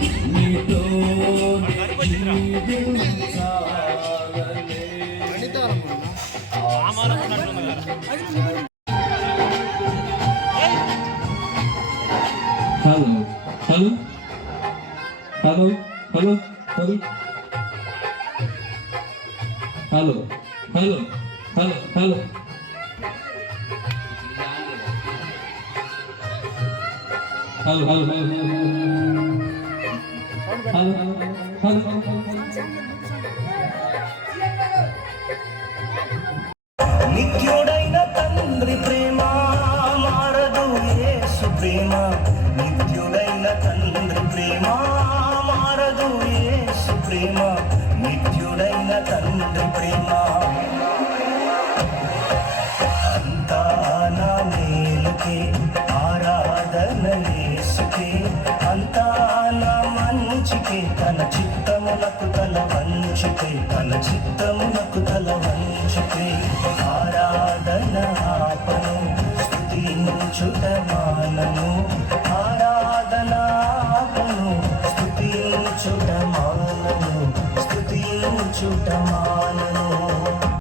నీతో జీవించాలనే. Hello hello hello hello hello hello hello hello hello hello hello hello hello నిత్యుడైన తండ్రి ప్రేమ మారదు యేసు ప్రేమ. నిత్యుడైన తండ్రి ప్రేమ మారదు యేసు ప్రేమ. నిత్యుడైన తండ్రి ప్రేమ అంతా నా మేలుకే. ఆరాధన యేసుకే అంతా నా మంచికే. తన చిత్తములకు తల వంచితే తన చిత్తములకు తల వంచితే ఆరాధన ఆపను స్తుతించుట మానను. ఆరాధన ఆపను స్తుతించుట మానను. స్తుతించుట మానను.